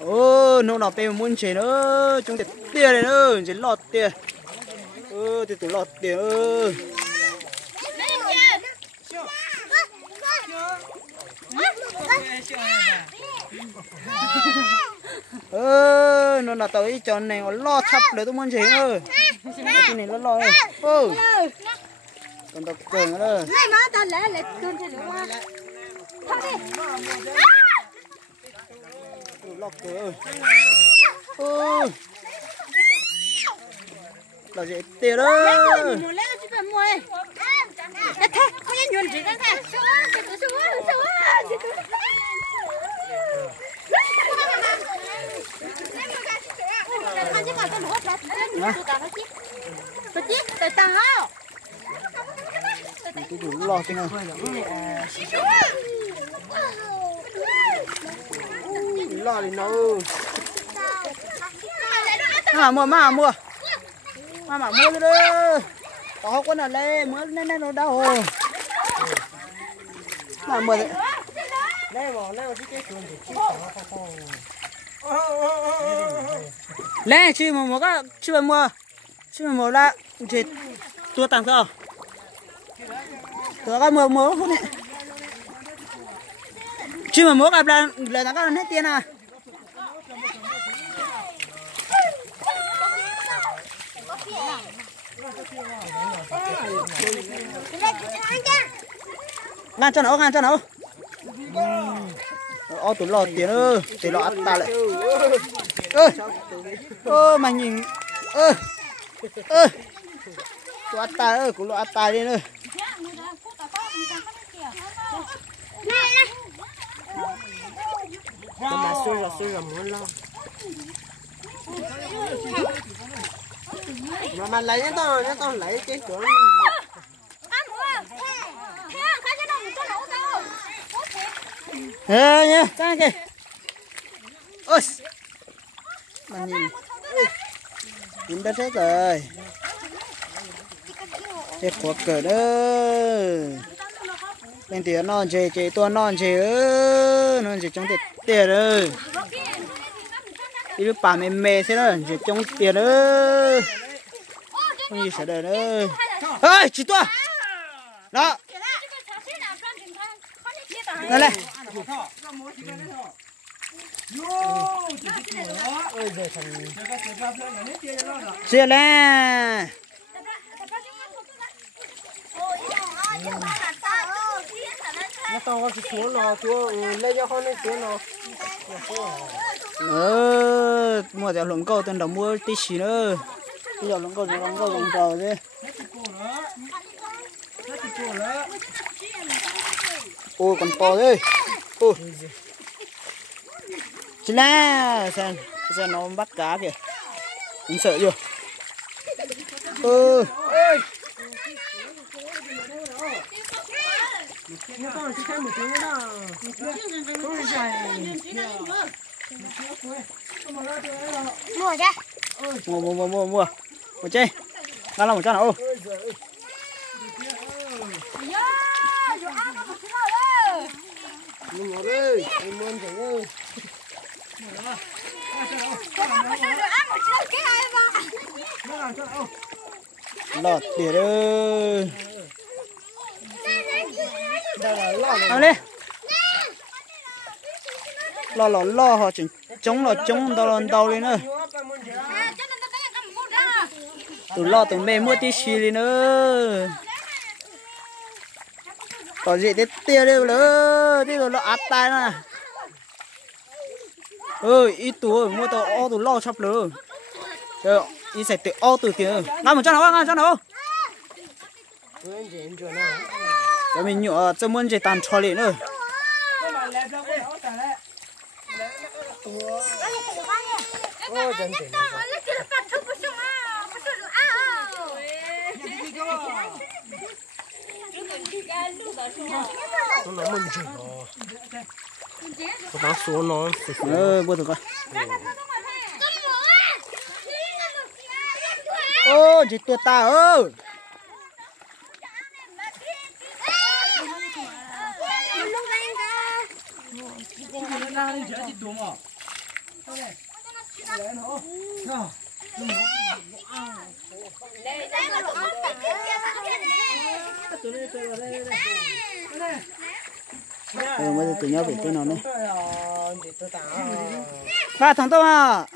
Ô nó nào pe muốn chơi nữa chúng tiền này nữa chỉ lọt tiền thì tụi lọt tiền nó là tới cho này nó lo chắpเลยtôi muốn chơi nữa cái này nó lo còn tập cường nữa này mà ta lẽ cơn chơi nữa thôi đi lọt cửa là gì tiền đó cái đủ lo cái này lo đi đâu mua mua cái đó có con nào lên mới nên nó đâu mà mua đấy lên chứ mà mua cái chứ mà mua là chỉ tua tặng sao tua cái mua không này chứ mà mua gặp là tặng cái hết tiền à ngăn cho nó tụi lọt tiền ơi tụi lọt ta lại mà nhìn tụi ta ơi cũng lọt ta đi nữa mà xui là muốn lo mà lấy nó to lấy cái chỗ nhá ra kìa ôi mà nhìn đất hết rồi chết cuộc cờ đó bên tiền non chơi tua non chơi non chơi trong tiền rồi đi lúc bà mê thế đó chơi trong tiền đó không gì sẽ đời nữa ơi chỉ tua đó đây này xìa lên nó to cái xuống nó chúa lấy cho con nó xuống nó mua giờ lồng câu tên đầu mua tí xí nữa bây giờ lồng câu lồng tàu thế ôi còn to đấy ôi chị la xem nó bắt cá kìa cũng sợ chưa nó to chỉ thấy một tiếng đó không dài mua ra mua chơi nó là một trăm nào mình ngồi đây em muốn thử ơi lọt tiền ơi lo lên lo họ chỉ chống đầu lên nữa tụi mẹ mua tí xì lên nữa có gì để tiêu đâu nữa đi rồi nó áp tay nè ít tuổi mua tụi lo sắp nữa trời ít sẽ tự từ tiền ngăn một cho nó cho mình nhựa cho muốn chơi tàn cho liền nữa nó mình chỉ nó số nó bữa thử coi ô chị tua ta Bây giờ tụi nhau về tên nào nữa. Ba thằng tôi à.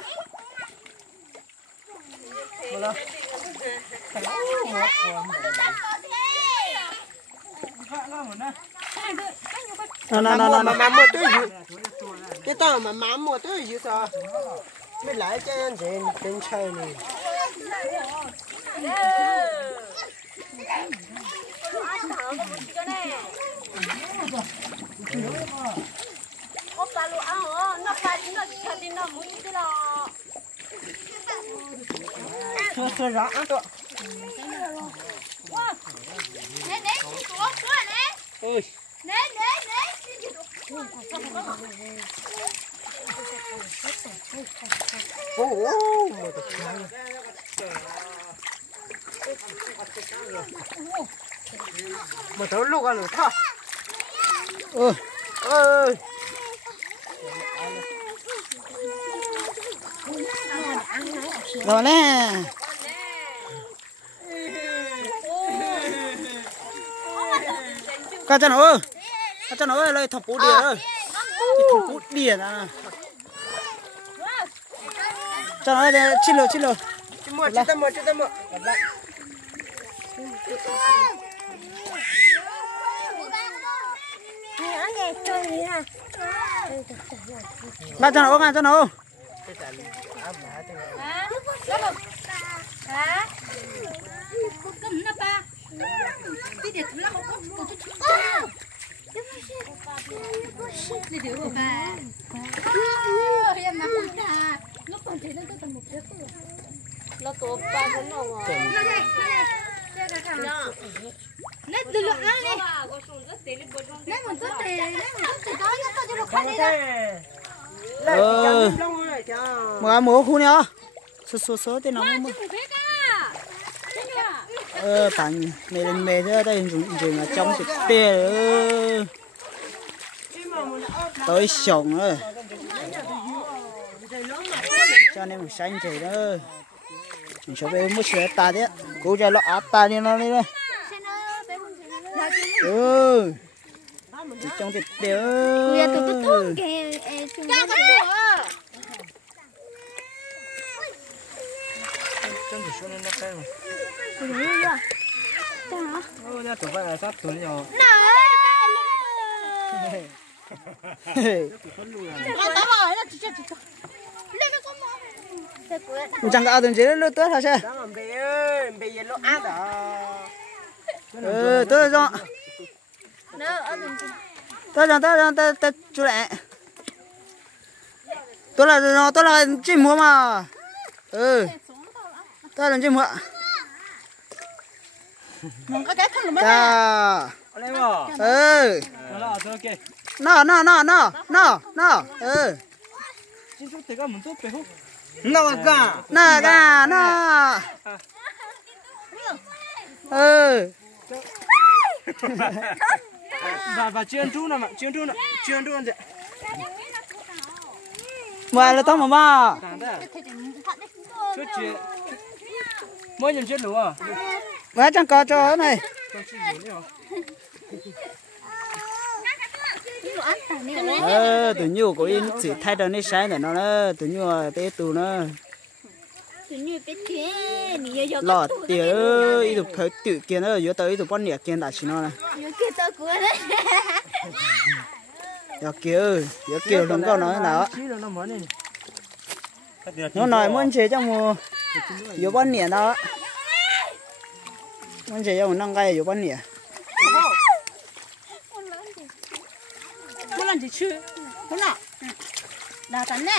Nó mà mua tới gì? Cái tao mà mua tới gì sao? Mới lại cho anh chị đến chơi này. Opa lu ao, nó phải nó chặt đi nó muốn đi lo. Cho rõ đó. Nè nè, chị tụi con nữa nè. Ôi. Nè nè nè. Một tớ lúc ăn được thôi. Ơi. Rồi nè. Cá chân nó ơi, lấy thọc bút đĩa ơi. Thọc bút đĩa à. Cho nó đây, chín lửa. Mua. Ba cho nó. Hả? Cầm nó ba. Đi để nó không có chút. Đi để của ba. Em nắm ta. Nó còn thấy nó có tầm một cái. Nó tổ ba nó nào à? Nó đây. Nè từ lúc ăn đi. Nè mình tốt thì đó nó cho nó khát đi đó. Mà mua khu nhá. Số tên nó mua. Bạn mẹ thế đây dùng là trong thực tế tới sống rồi. Cho nên mình xanh thì đó. Mình sẽ về mua sữa ta đấy. Cố cho nó áp ta đi nó đi đây. Trong thực tế Chân thì xuống lên nắp đây mà. Ôi, nha, tụi bạn là sắp tuần nhỏ. Chẳng có từng chế nó tớ hả xe? Bây giờ nó ác à. Tớ cho. Tớ chú lại. Tớ là chim múa mà. Tớ là chim múa. Mong cái thân luôn Chà. Lên mà. Nó. Chính chú thấy có một chút phải hút. Nó. Và chuyên chú nào mà, chuyên chú anh chị. Mà là tao mà ba. Chút chuyện. Mới nhận chuyện đủ à? Mà chẳng có cho này. Tụi nhiều có in chỉ thay đổi nên sai này nó đó, tụi nhiều bé tụ nó. Lọt tiền ơi, ít phải tự kiến ơi, giờ tới tụi con nhẹ kiến đã chỉ nó này. Giờ kiểu đừng có nói nào. Nó nói muốn chế cho mùa, giờ con nhẹ đó. Muốn chế cho một năm gai giờ con nhẹ. Muốn làm gì chứ? Muốn nào? Đào tấn nè.